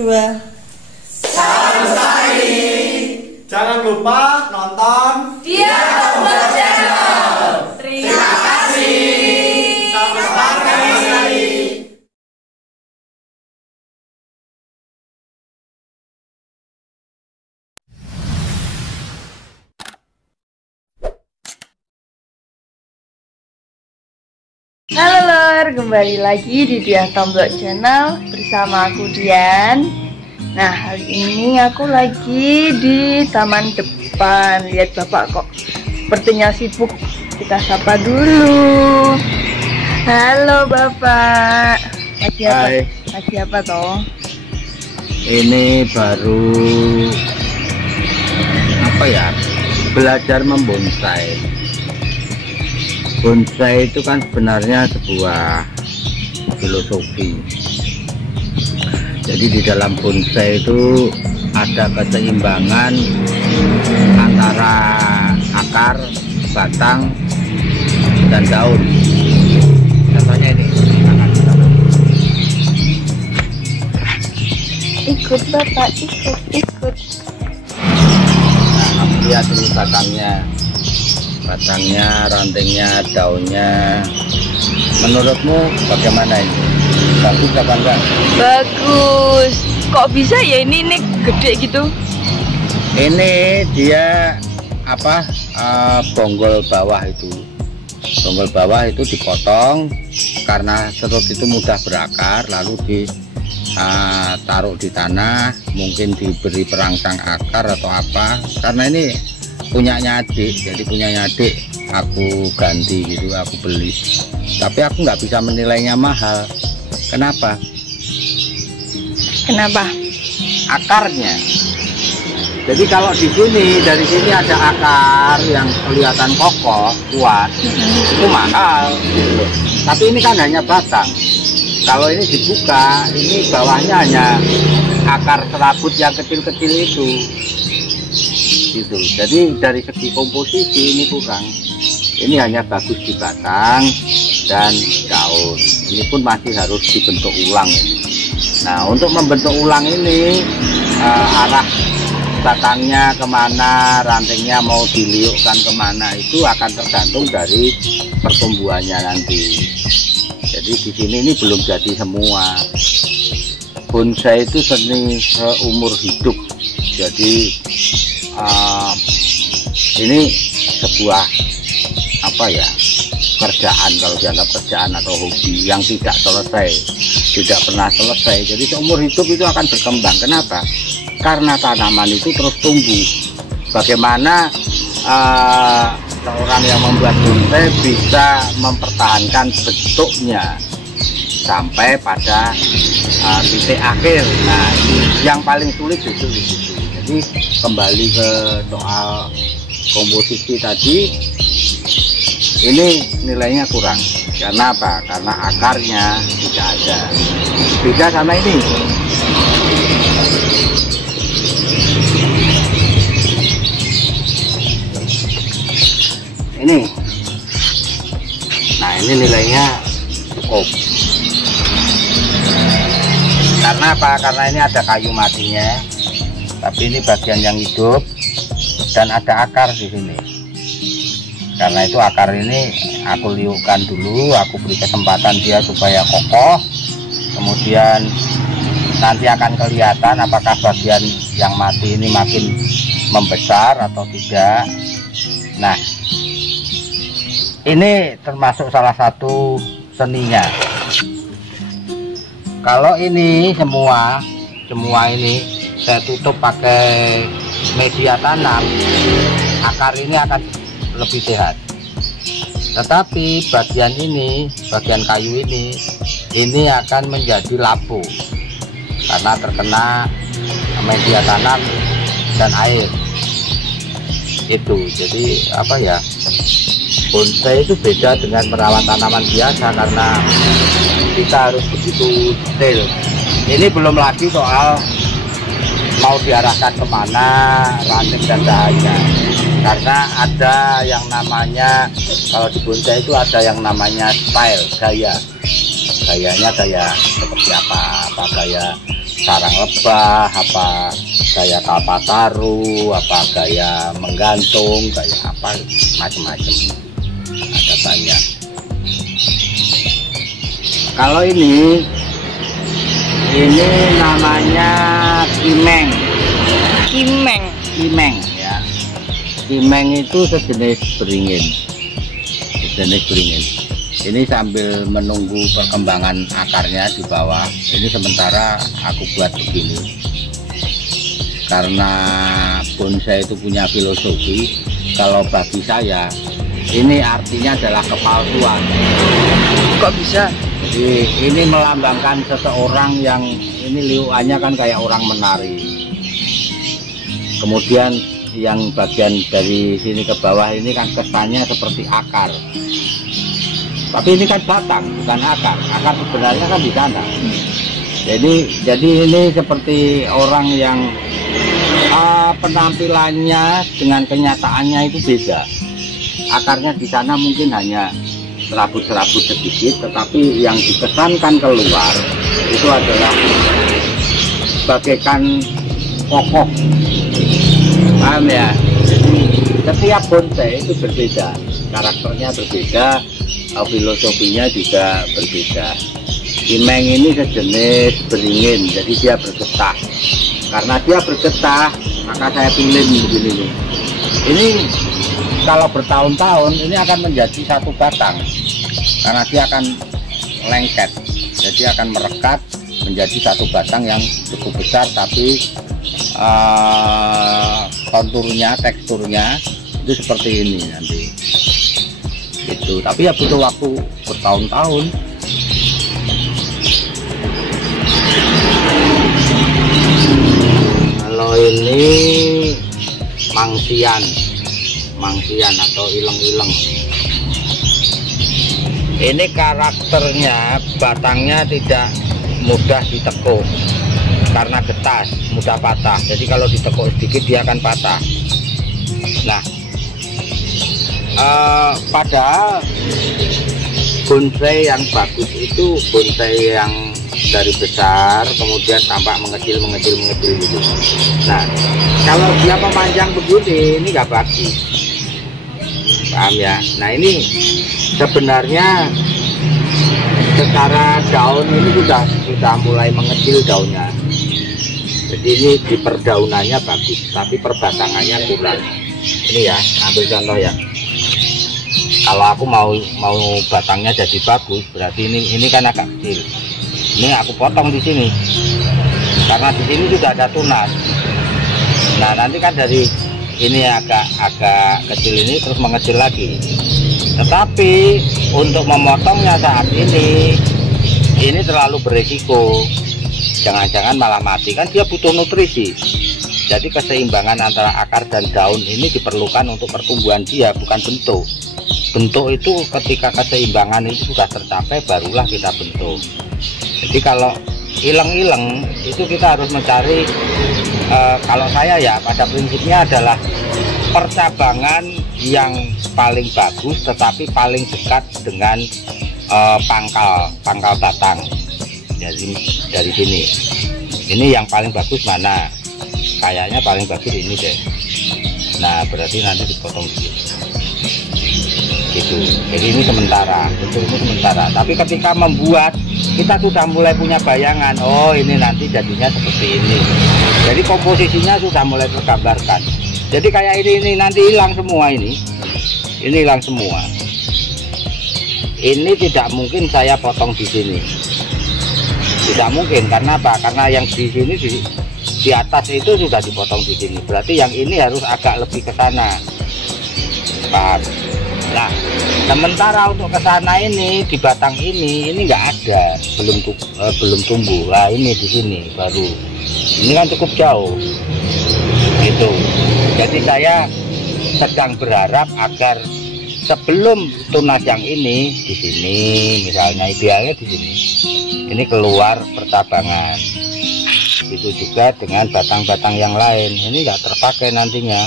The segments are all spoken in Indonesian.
2. Samsari. Jangan lupa nonton Dia Tombol Channel. Terima kasih. Samsari. Halo lor, kembali lagi di Dia Tombol Channel bersama aku Dian. Nah, hari ini aku lagi di taman depan. Lihat bapak kok sepertinya sibuk. Kita sapa dulu. Halo bapak. Lagi apa? Hai. Lagi apa toh? Ini baru belajar membonsai. Bonsai itu kan sebenarnya sebuah filosofi. Jadi di dalam bonsai itu ada keseimbangan antara akar, batang, dan daun. Contohnya ini. Ikut bapak, ikut. Nah, kamu lihat dulu batangnya, rantingnya, daunnya. Menurutmu bagaimana ini? Bagus apa enggak? Bagus. Kok bisa ya ini gede gitu? Ini dia bonggol bawah itu. Bonggol bawah itu dipotong karena serut itu mudah berakar, lalu ditaruh di tanah, mungkin diberi perangsang akar atau apa. Karena ini punyanya adik, jadi punyanya adik aku ganti gitu, aku beli. Tapi aku nggak bisa menilainya mahal. Kenapa? Akarnya. Jadi kalau di sini, dari sini ada akar yang kelihatan kokoh, kuat, itu mahal. Gitu. Tapi ini kan hanya batang. Kalau ini dibuka, ini bawahnya hanya akar serabut yang kecil-kecil itu. Gitu. Jadi dari segi komposisi ini kurang. Ini hanya bagus di batang dan daun. Ini pun masih harus dibentuk ulang ini. Nah, untuk membentuk ulang ini arah batangnya kemana, rantingnya mau diliukkan kemana, itu akan tergantung dari pertumbuhannya nanti. Jadi di sini ini belum jadi semua. Bonsai itu seni seumur hidup. Jadi ini sebuah kerjaan, kalau dianggap kerjaan atau hobi yang tidak pernah selesai. Jadi seumur hidup itu akan berkembang. Kenapa? Karena tanaman itu terus tumbuh. Bagaimana seorang yang membuat bonsai bisa mempertahankan bentuknya sampai pada titik akhir. Nah, yang paling sulit justru di situ. Jadi kembali ke soal komposisi tadi, ini nilainya kurang. Karena apa? Karena akarnya tidak ada. Beda sama ini. Nah, ini nilainya cukup. Karena apa? Karena ini ada kayu matinya. Tapi ini bagian yang hidup dan ada akar di sini. Karena itu akar ini aku liukkan dulu, aku beri kesempatan dia supaya kokoh. Kemudian nanti akan kelihatan apakah bagian yang mati ini makin membesar atau tidak. Nah, ini termasuk salah satu seninya. Kalau ini semua ini saya tutup pakai media tanam, akar ini akan lebih sehat. Tetapi bagian kayu ini akan menjadi lapu karena terkena media tanam dan air. Itu jadi bonsai itu beda dengan merawat tanaman biasa karena kita harus begitu detail. Ini belum lagi soal mau diarahkan kemana ranting dan dahannya. Karena ada yang namanya, kalau di bonsai itu ada yang namanya style, gayanya gaya seperti apa gaya sarang lebah, apa gaya kalpataru, apa gaya menggantung, gaya apa, macam-macam, ada banyak. Kalau ini namanya kimeng. Kimeng ya. Kimeng itu sejenis beringin. Ini sambil menunggu perkembangan akarnya di bawah. Ini sementara aku buat begini karena bonsai itu punya filosofi. Kalau bagi saya ini artinya adalah kepalsuan. Kok bisa? Jadi ini melambangkan seseorang yang ini liuannya kan kayak orang menari. Kemudian yang bagian dari sini ke bawah ini kan kesannya seperti akar. Tapi ini kan batang, bukan akar. Akar sebenarnya kan di sana. Jadi ini seperti orang yang penampilannya dengan kenyataannya itu beda. Akarnya di sana mungkin hanya serabut-serabut sedikit, tetapi yang dikesankan keluar itu adalah bagaikan kokoh. Paham ya? Setiap bonsai itu berbeda, karakternya berbeda, filosofinya juga berbeda. Kimeng ini sejenis beringin, jadi dia bergetah. Karena dia bergetah, maka saya pilih begini nih. Ini kalau bertahun-tahun ini akan menjadi satu batang, karena dia akan lengket, jadi akan merekat menjadi satu batang yang cukup besar, tapi konturnya, teksturnya itu seperti ini nanti. Itu, tapi ya butuh waktu bertahun-tahun. Kalau ini mangsian atau ileng-ileng. Ini karakternya, batangnya tidak mudah ditekuk karena getas, mudah patah. Jadi kalau ditekuk sedikit dia akan patah. Nah, padahal bonsai yang bagus itu bonsai yang dari besar kemudian tampak mengecil gitu. Nah, kalau dia memanjang begini ini nggak bagus, paham ya? Nah, ini sebenarnya secara daun ini sudah mulai mengecil daunnya. Jadi ini di perdaunannya bagus, tapi perbatangannya kurang. Ini ya, ambil contoh ya. Kalau aku mau batangnya jadi bagus, berarti ini kan agak kecil. Ini aku potong di sini, karena di sini sudah ada tunas. Nah, nanti kan dari ini agak kecil ini terus mengecil lagi. Tetapi untuk memotongnya saat ini terlalu beresiko. Jangan-jangan malah mati, kan dia butuh nutrisi. Jadi keseimbangan antara akar dan daun ini diperlukan untuk pertumbuhan dia, bukan bentuk. Bentuk itu ketika keseimbangan itu sudah tercapai barulah kita bentuk. Jadi kalau ileng-ileng itu kita harus mencari, kalau saya ya pada prinsipnya adalah percabangan yang paling bagus tetapi paling dekat dengan pangkal batang. Jadi dari sini ini yang paling bagus mana? Kayaknya paling bagus ini deh. Nah, berarti nanti dipotong gitu. Jadi ini sementara, bentuk ini sementara. Tapi ketika membuat kita sudah mulai punya bayangan, oh ini nanti jadinya seperti ini. Jadi komposisinya sudah mulai tergambarkan. Jadi kayak ini nanti hilang semua ini hilang semua. Ini tidak mungkin saya potong di sini. Tidak mungkin, karena apa? Karena yang di sini di atas itu sudah dipotong di sini. Berarti yang ini harus agak lebih ke sana. Paham? Nah, sementara untuk ke sana ini di batang ini nggak ada, belum tumbuh. Nah, ini di sini baru. Ini kan cukup jauh. Gitu. Jadi saya sedang berharap agar sebelum tunas yang ini di sini, misalnya idealnya di sini, ini keluar percabangan. Itu juga dengan batang-batang yang lain. Ini nggak terpakai nantinya,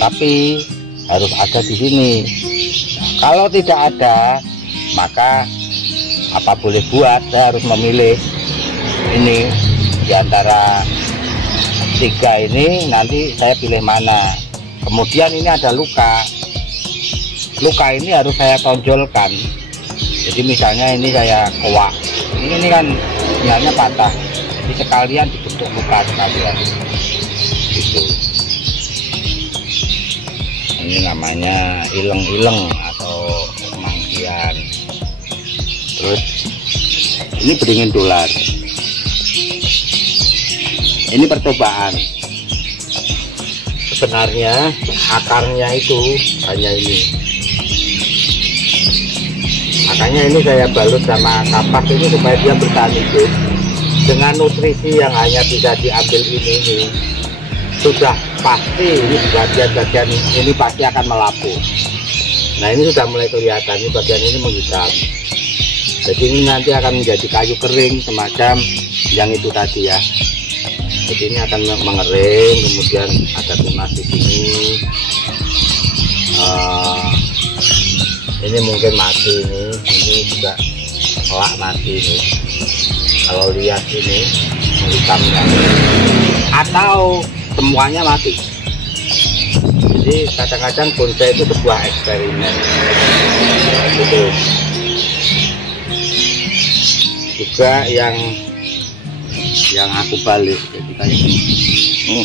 tapi harus ada di sini. Nah, kalau tidak ada, maka apa boleh buat, saya harus memilih ini di antara 3 ini nanti saya pilih mana. Kemudian ini ada luka ini harus saya tonjolkan. Jadi misalnya ini saya kuak, ini kan biasanya patah, jadi sekalian dibentuk luka sekalian gitu. Ini namanya ileng-ileng atau mangkian. Terus ini beringin dolar, ini percobaan. Sebenarnya akarnya itu hanya ini, makanya ini saya balut sama kapas ini supaya dia bertahan hidup. Dengan nutrisi yang hanya bisa diambil ini sudah pasti ini bagian-bagian ini pasti akan melapuk. Nah ini sudah mulai kelihatan, ini bagian ini menghitam. Jadi ini nanti akan menjadi kayu kering semacam yang itu tadi ya. Jadi ini akan mengering, kemudian ada tunas di sini. Ini mungkin mati ini juga kelak mati ini. Kalau lihat ini hitamnya, atau semuanya mati. Jadi kadang-kadang bonsai itu sebuah eksperimen. Gitu. Juga yang aku balik, jadi kayak gini.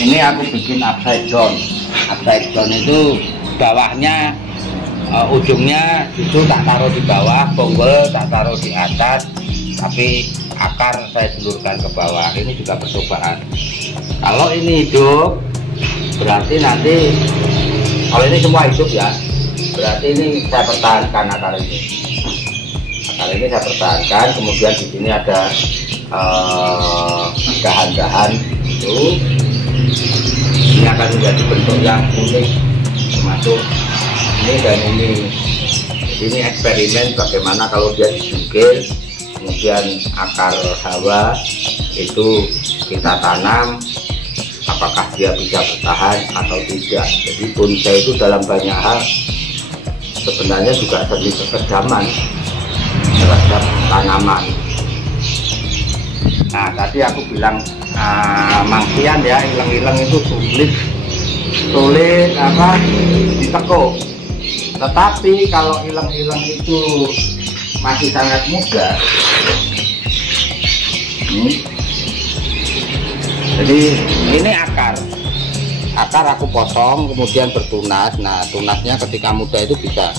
Ini aku bikin upside down. Upside down itu bawahnya, ujungnya justru tak taruh di bawah, bonggol tak taruh di atas, tapi akar saya julurkan ke bawah. Ini juga percobaan. Kalau ini hidup, berarti nanti, kalau ini semua hidup ya, berarti ini saya pertahankan akar ini. Akar ini saya pertahankan, kemudian di sini ada dahan-dahan itu. Ini akan menjadi bentuk yang unik, termasuk ini dan ini. Jadi ini eksperimen bagaimana kalau dia dijungkir, kemudian akar hawa itu kita tanam, apakah dia bisa bertahan atau tidak. Jadi bonsai itu dalam banyak hal sebenarnya juga seni kekejaman terhadap tanaman. Nah tadi aku bilang mangkian ya, ileng-ileng itu sulit apa ditekuk. Tetapi kalau ileng-ileng itu masih sangat muda, jadi ini akar aku potong kemudian bertunas. Nah tunasnya ketika muda itu bisa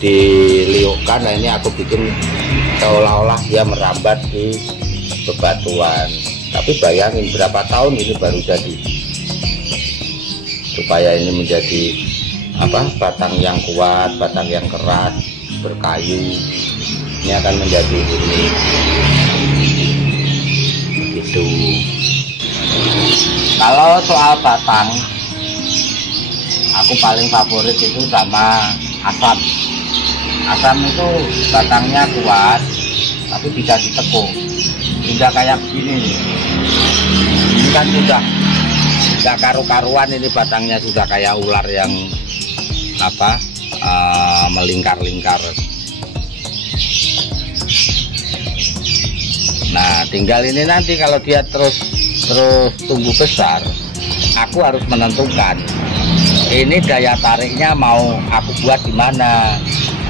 diliukkan. Nah ini aku bikin seolah-olah dia merambat di bebatuan, tapi bayangin berapa tahun ini baru jadi, supaya ini menjadi apa, batang yang kuat, batang yang keras, berkayu. Ini akan menjadi ini gitu. Kalau soal batang, aku paling favorit itu sama asam. Asam itu batangnya kuat tapi bisa ditekuk, tidak kayak begini nih. Ini kan sudah tidak karu-karuan, ini batangnya sudah kayak ular yang apa, melingkar-lingkar. Nah tinggal ini nanti kalau dia terus tumbuh besar, aku harus menentukan ini daya tariknya mau aku buat di mana.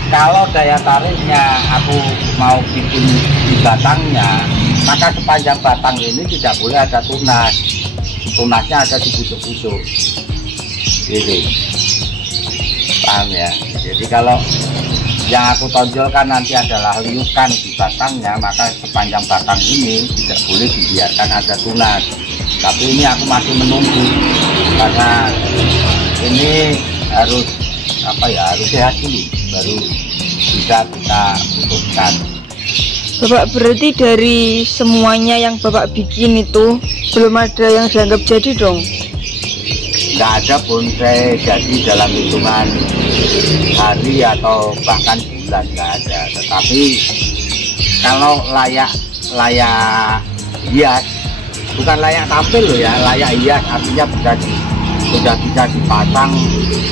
Kalau daya tariknya aku mau bikin di batangnya, maka sepanjang batang ini tidak boleh ada tunas. Tunasnya ada di pucuk-pucuk. Gitu. Paham ya? Jadi kalau yang aku tonjolkan nanti adalah liukan di batangnya, maka sepanjang batang ini tidak boleh dibiarkan ada tunas. Tapi ini aku masih menunggu, karena ini harus apa ya, harus sehat dulu baru bisa kita putuskan. Bapak, berarti dari semuanya yang Bapak bikin itu belum ada yang dianggap jadi dong? Nggak ada bonsai jadi dalam hitungan hari atau bahkan bulan, nggak ada. Tetapi kalau layak hias bukan layak tampil loh ya, layak hias, artinya sudah bisa dipasang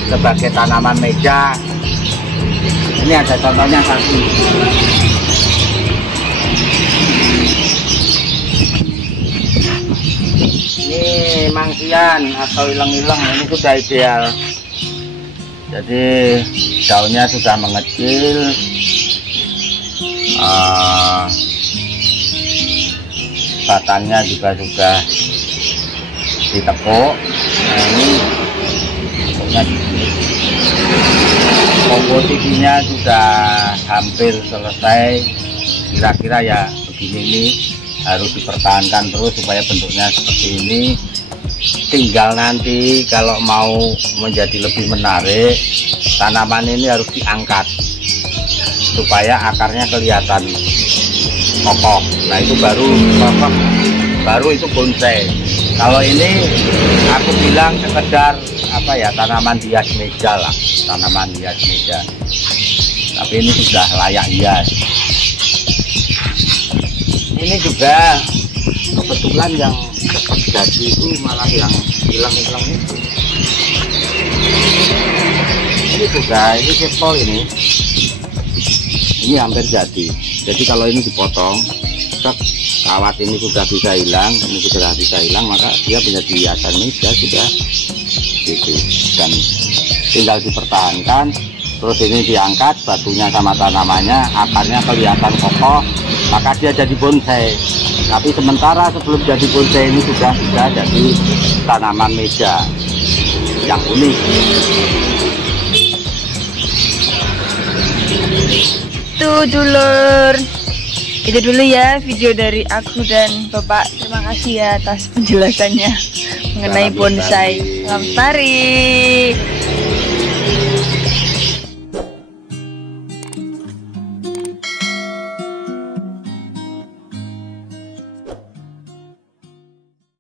sebagai tanaman meja. Ini ada contohnya satu. Ini mangsian atau ilang-ilang, ini sudah ideal. Jadi daunnya sudah mengecil, batangnya juga sudah ditepuk. Nah, ini bentuknya komposisinya sudah hampir selesai. Kira-kira ya begini, ini harus dipertahankan terus supaya bentuknya seperti ini. Tinggal nanti kalau mau menjadi lebih menarik, tanaman ini harus diangkat supaya akarnya kelihatan kokoh. Nah itu baru kokoh, baru itu bonsai. Kalau ini aku bilang sekedar apa ya, tanaman hias meja lah, tanaman hias meja. Tapi ini sudah layak hias. Ini juga kebetulan yang cepat jadi itu malah yang hilang-hilang itu. Ini juga, ini kepol ini hampir jadi. Jadi kalau ini dipotong, kawat ini sudah bisa hilang, ini sudah bisa hilang, maka dia menjadi hiasan meja sudah gitu. Dan tinggal dipertahankan, terus ini diangkat batunya sama tanamannya, akarnya kelihatan kokoh, maka dia jadi bonsai. Tapi sementara sebelum jadi bonsai ini sudah bisa jadi tanaman meja yang unik. Tuh dulur, itu dulu ya video dari aku dan Bapak. Terima kasih ya atas penjelasannya mengenai bonsai. Selamat pagi.